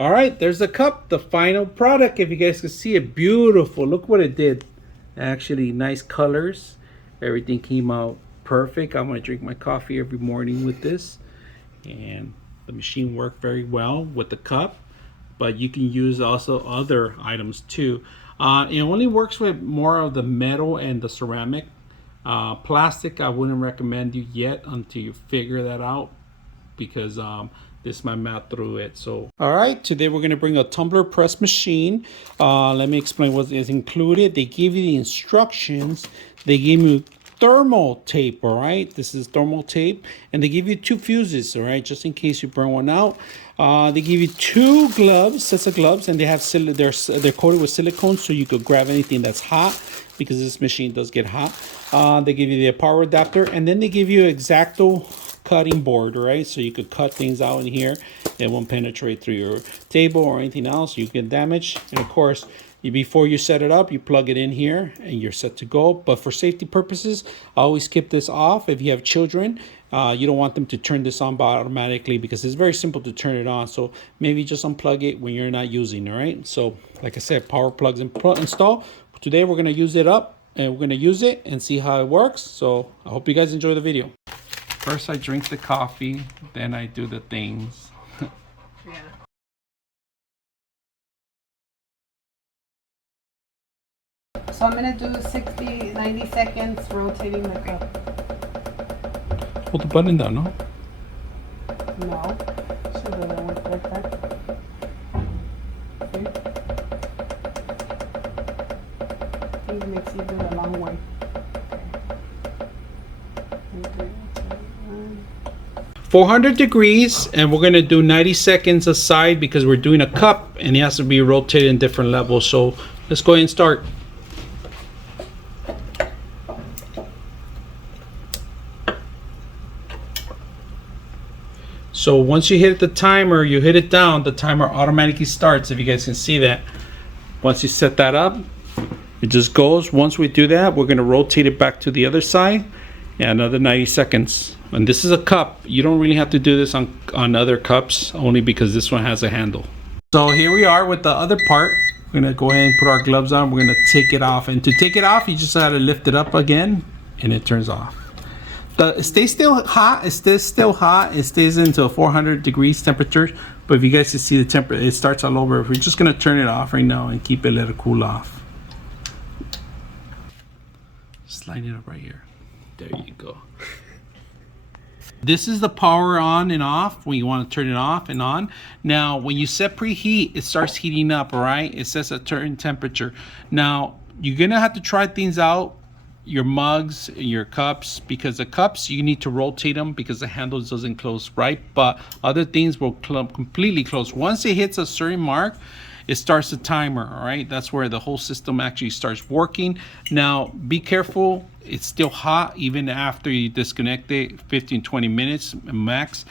All right, there's the cup, the final product. If you guys can see it, beautiful. Look what it did. Actually, nice colors. Everything came out perfect. I'm gonna drink my coffee every morning with this. And the machine worked very well with the cup, but you can use also other items too. It only works with more of the metal and the ceramic. Plastic, I wouldn't recommend you yet until you figure that out, because this might melt through it. So all right, today we're going to bring a tumbler press machine. Let me explain what is included. They give you the instructions. They give you thermal tape. All right, this is thermal tape, and they give you 2 fuses, all right, just in case you burn one out. They give you 2 gloves, sets of gloves, and they have they're coated with silicone, so you could grab anything that's hot, because this machine does get hot. They give you the power adapter, and then they give you X-Acto cutting board, right? So you could cut things out in here. It won't penetrate through your table or anything else you get damaged. And of course, before you set it up, you plug it in here and you're set to go. But for safety purposes, I always keep this off. If you have children, you don't want them to turn this on automatically, because it's very simple to turn it on. So maybe just unplug it when you're not using, all right? So like I said, power plugs install. Today we're gonna use it up, and we're gonna use it and see how it works. So I hope you guys enjoy the video. First I drink the coffee, then I do the things. Yeah. So I'm gonna do 60, 90 seconds rotating the cup. Hold the button down, no? No. Should have done it like that. See? I think it makes you do it a long way. Okay. 400 degrees, and we're gonna do 90 seconds aside because we're doing a cup and it has to be rotated in different levels. So let's go ahead and start. So once you hit the timer, you hit it down, the timer automatically starts, if you guys can see that. Once you set that up, it just goes. Once we do that, we're gonna rotate it back to the other side. Yeah, another 90 seconds. And this is a cup. You don't really have to do this on other cups, only because this one has a handle. So here we are with the other part. We're gonna go ahead and put our gloves on. We're gonna take it off. And to take it off, you just gotta lift it up again and it turns off. It stays still hot. It stays still hot. It stays into a 400 degrees temperature. But if you guys can see the temperature, it starts all over. We're just gonna turn it off right now and keep it, let it cool off. Slide it up right here. There you go. This is the power on and off when you want to turn it off and on. Now, when you set preheat, it starts heating up, all right? It says a certain temperature. Now, you're gonna have to try things out, your mugs, your cups, because the cups, you need to rotate them because the handle doesn't close right, but other things will completely close. Once it hits a certain mark, it starts the timer, all right? That's where the whole system actually starts working. Now, be careful. It's still hot even after you disconnect it, 15-20 minutes max.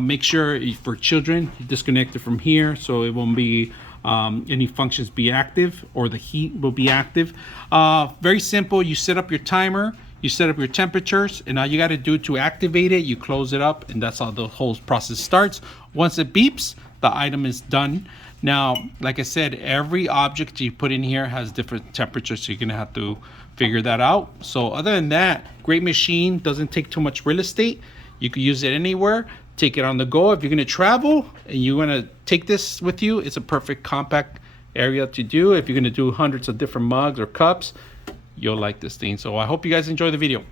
Make sure for children, you disconnect it from here so it won't be any functions be active, or the heat will be active. Very simple. You set up your timer, you set up your temperatures, and all you got to do to activate it, you close it up, and that's how the whole process starts. Once it beeps, the item is done. Now, like I said, every object you put in here has different temperatures, so you're gonna have to figure that out. So other than that, great machine, doesn't take too much real estate. You can use it anywhere, take it on the go. If you're gonna travel and you wanna take this with you, it's a perfect compact area to do. If you're gonna do hundreds of different mugs or cups, you'll like this thing. So I hope you guys enjoy the video.